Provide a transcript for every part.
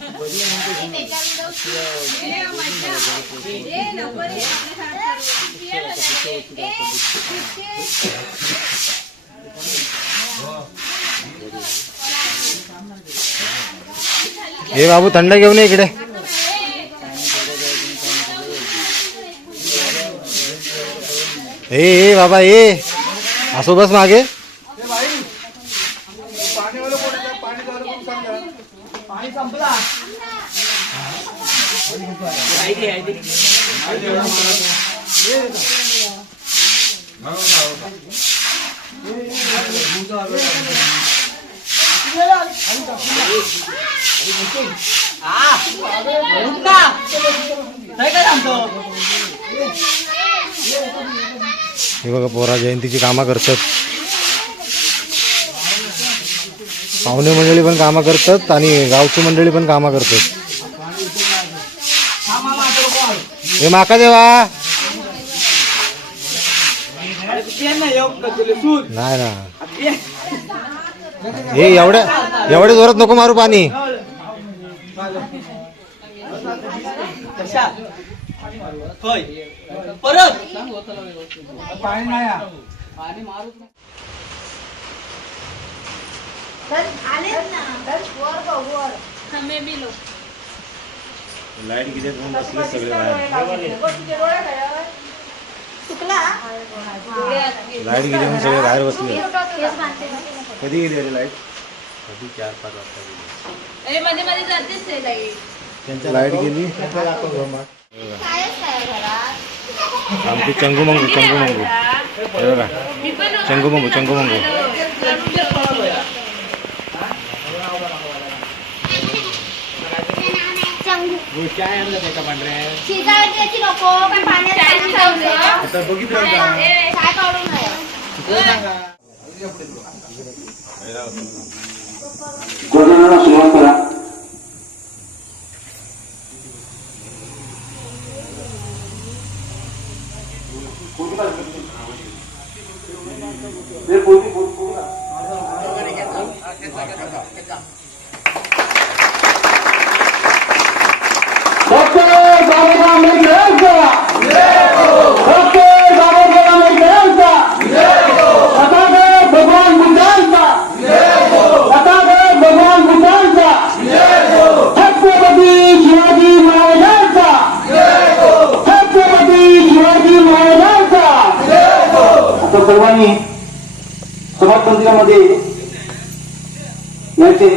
हे बाबू थंड घेऊन ये इकडे. ए बाबा ये असो बस मागे. हे बघा पोरा जयंतीची कामं करतात. पाहुणे मंडळी पण कामं करतात आणि गावची मंडळी पण कामं करतात. हे माका देवा नाही ना. हे एवढ्या जोरात नको मारू पाणी. परत लाईट गेली सगळे लाईट गेली म्हणून सगळे बाहेर बसले. कधी गेली लाईट? कधी 4-5 वाजता गेली. मध्ये मध्ये जातेच लाईट. त्यांच्या लाईट गेली. आमची चंगू मंगू हे बघा चंगू मंगू काय आणलं त्याच्या पांढऱ्या शिजायची नको पण पाण्यात बघितलं काय काढून सुरुवात करा. सर्वांनी समाज मंदिरामध्ये यायचे.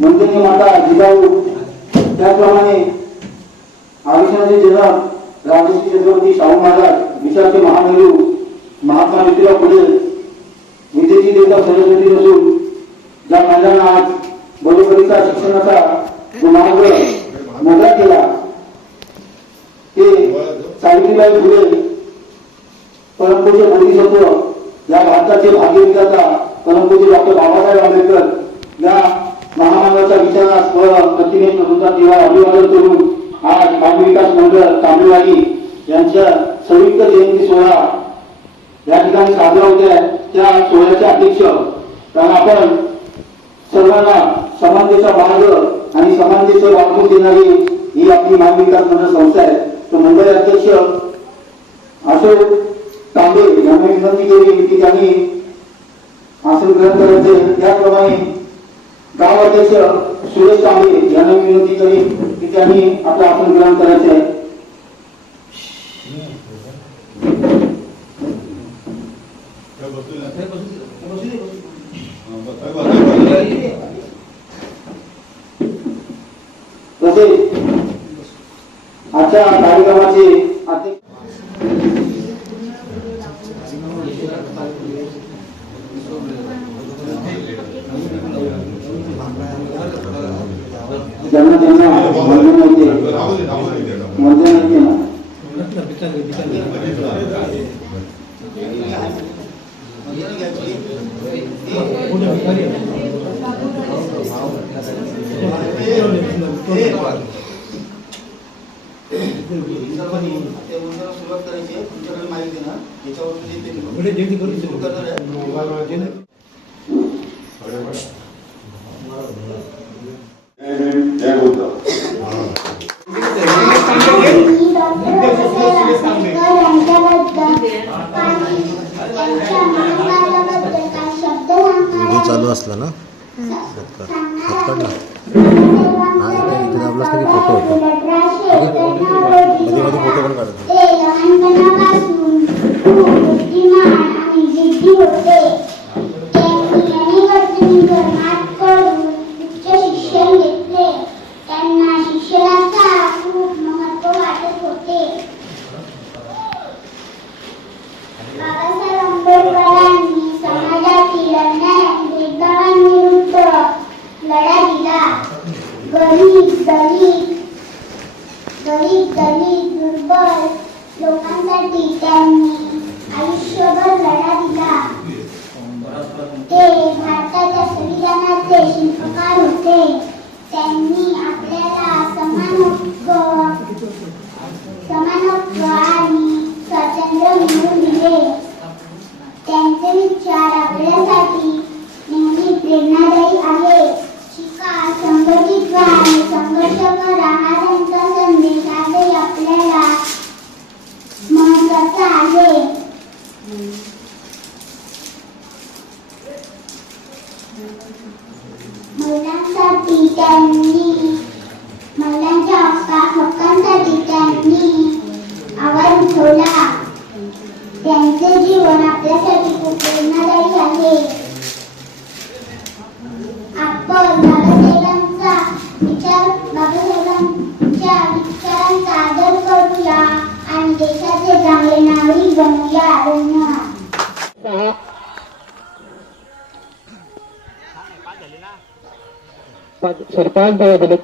मंदिरची माता जिजाऊ त्याप्रमाणे आयुष्याचे जनक राजश्री छत्रपती शाहू महाराज विचारचे महामेरू महात्मा ज्योतिराव फुले विद्येची देवता सरस्वती नसून ज्या महिलांना आज बरोबरीचा शिक्षणाचा जो मार्ग मोकळा केला ते सावित्रीबाई फुले परमपूज्य बोधिसत्व या भारताचे भाग्यविधाता परमपूज्य डॉक्टर बाबासाहेब आंबेडकर या महामानवाच्या विचारास व प्रतिमेस प्रसूता देवा अभिवादन करून आज मानवी विकास मंडळ तांबेवाडी यांच्या संयुक्त जयंती सोहळा या ठिकाणी साजरा होत आहे. त्या सोहळ्याचे अध्यक्ष कारण आपण सर्वांना समानतेचा मार्ग आणि समानतेचं वागणूक देणारी ही आपली मानवी विकास मंडळ संस्था आहे. तो मंडळ अध्यक्ष अशोक तांबे यांनी विनंती केली की त्यांनी आसन ग्रहण करायचे. त्याप्रमाणे गाव अध्यक्ष सुरेश तांबे यांनी विनंती केली की त्यांनी आपलं आसन ग्रहण करायचे आहे. तसेच आजच्या कार्यक्रमाचे ज्यांना ज्यांना मंजूर होते ना सुरुवात करायची तुमच्याकडे माहिती ना याच्यावर जय बुद्ध. व्हिडिओ चालू असला ना हा इथे आपला फोटो होतो मध्ये मध्ये फोटो पण काढतो. शिक्षण घेतले. त्यांना शिक्षणाचा खूप महत्त्व वाटत होते. बाबासाहेब आंबेडकरांनी समाजातील अन्याय आणि भेदभावांविरुद्ध लढा दिला. गरीब दलित दुर्बल लोकांसाठी त्यांनी आयुष्यभर लढा दिला. ते भारताच्या संविधानाचे शिल्पकार होते. त्यांनी आपल्याला समानत्व आणि स्वातंत्र्य मिळवून दिले. त्यांचे विचार आपल्यासाठी नेहमी प्रेरणादायी आहे. शिका, संघटित व्हा आणि संघर्ष करा हा त्यांचा संदेश आजही आपल्याला महत्त्वाचा आहे. महिलांच्या हक्कांसाठी त्यांनी आवाज उठवला. त्यांचे जीवन आपल्यासाठी खूप प्रेरणादायी आहे. आपण बाबासाहेबांच्या विचारांचा आदर करूया आणि देशाचे चांगले नागरिक बनूया. धन्यवाद. सर 5 धावा दिले.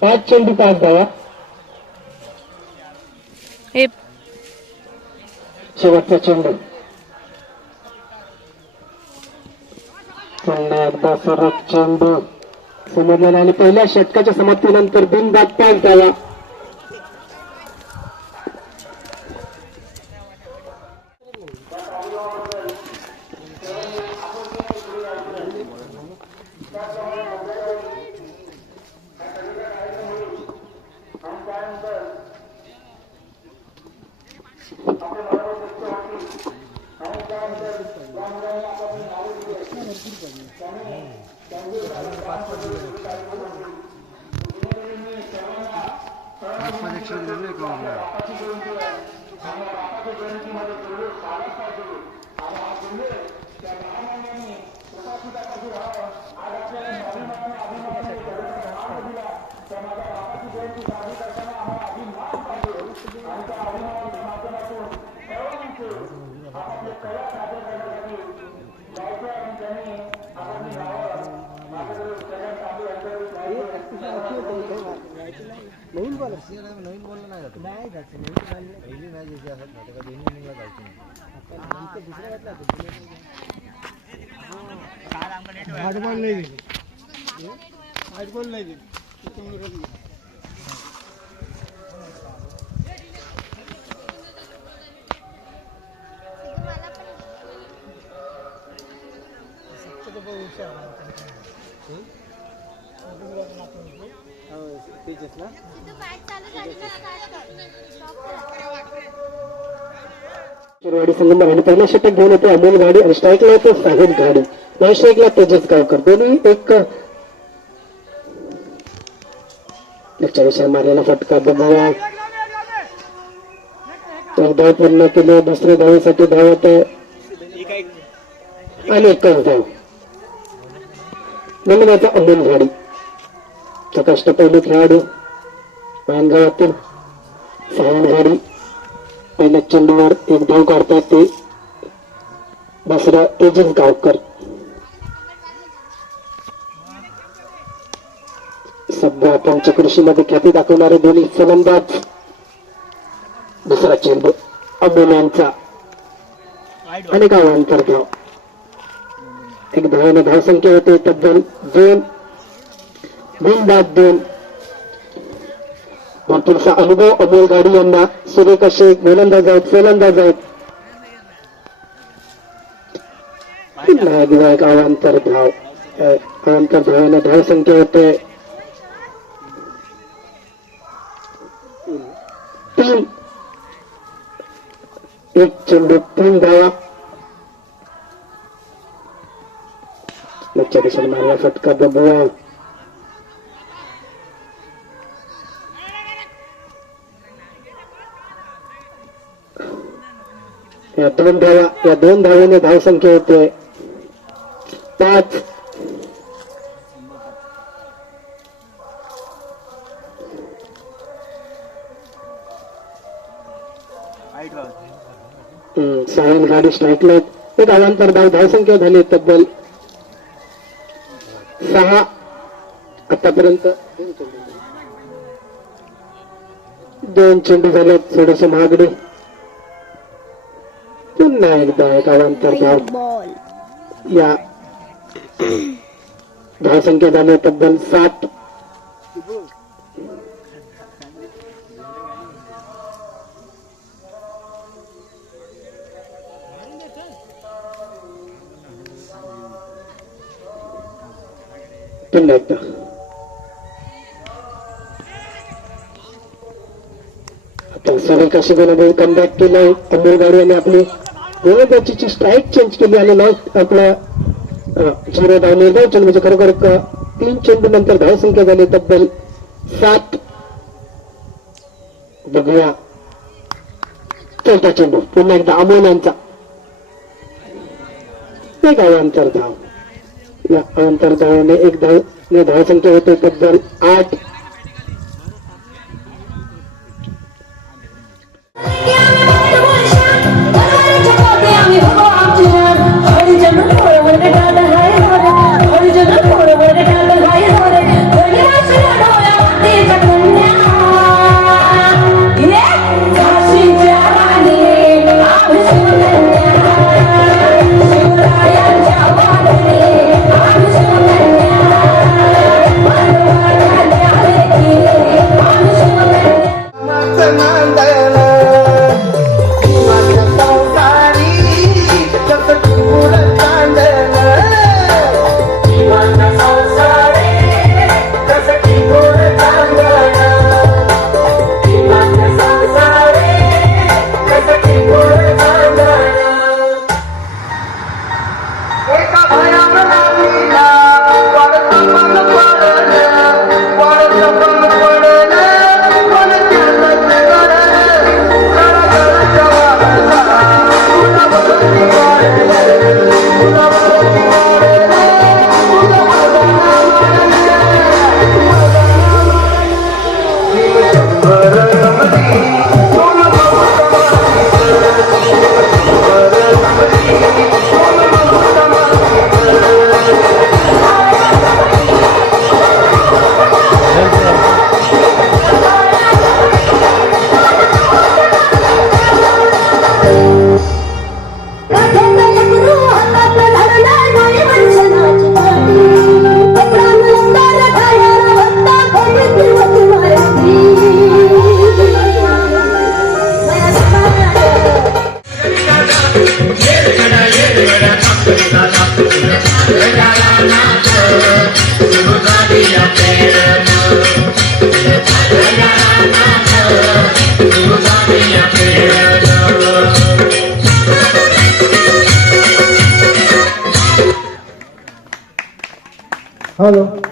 5 चेंडू 5 धावा. शेवटचा चेंडू पुन्हा एकदा सरळ चेंडू समजलेला आणि पहिल्या षटकाच्या समाप्तीनंतर बिनबाद 5 धावा. नवीन बोललं नाही जात नाही पहिली मॅच जशी असत ना त्याला दोन्ही इनिंगला जायची नाही. संगम पहिला षटक घेऊन येतो अमोल गाडी आणि स्ट्राईकला येतो साहिल गाडी. नॉन स्ट्राईकला तेजस गावकर. दोन्ही एक मारलेला फटका बघावा. एक धाव पूर्ण केले. दुसऱ्या धावेसाठी धावत आणि एकच धाव नंदनाचा अमोल गाडी. कष्टपैलू खेळाडू मानगावातील साहिल गाडी पहिल्या चेंडूवर एक धाव काढतात ते दुसरा तेजस गावकर. सध्या पंचकृषीमध्ये ख्याती दाखवणारे दोन्ही फलंदाज. दुसरा चेंडू अमोल यांचा आणि गावांतर धाव. एक धावाने धावसंख्या होते तब्बल 2. बिनबाद 2. भरपूरचा अनुभव अमोल गाडी यांना. सुरेखा शेख गोलंदाज आहेत, फलंदाज आहेत. पुन्हा एकदा एक अवांतर धाव. अवांतर धावाने धाव संख्या होते 3. एक चेंडू 3 धावा. लक्ष्य दिशेने मारला फटका बघूया. या 2 धावा. या 2 धावेने धाव संख्या होते 5. सायन गाडी स्ट्राईकला. एक अवांतर धाव. धाव संख्या झाली तब्बल 6 आतापर्यंत. 2 चेंडू झाले थोडस महागडे. पुन्हा एकदा एक अवांतर धाव. या धाव संख्या झाली तब्बल 7. पुन्हा एकदा आता सरळ काशीबाने कमबॅक केलंय. अमोल गाडी यांनी आपली गोलंदाजीची स्ट्राईक चेंज केली आणि आपल्या 0 धाव निर्धाव. म्हणजे खरोखर 3 चेंडू नंतर धाव संख्या झाली तब्बल 7. बघूया चौथा चेंडू. पुन्हा एकदा अमोल यांचा. एक अवांतर धाव. या अवांतर धावाने एक धाव संख्या होते तब्बल 8. Hello.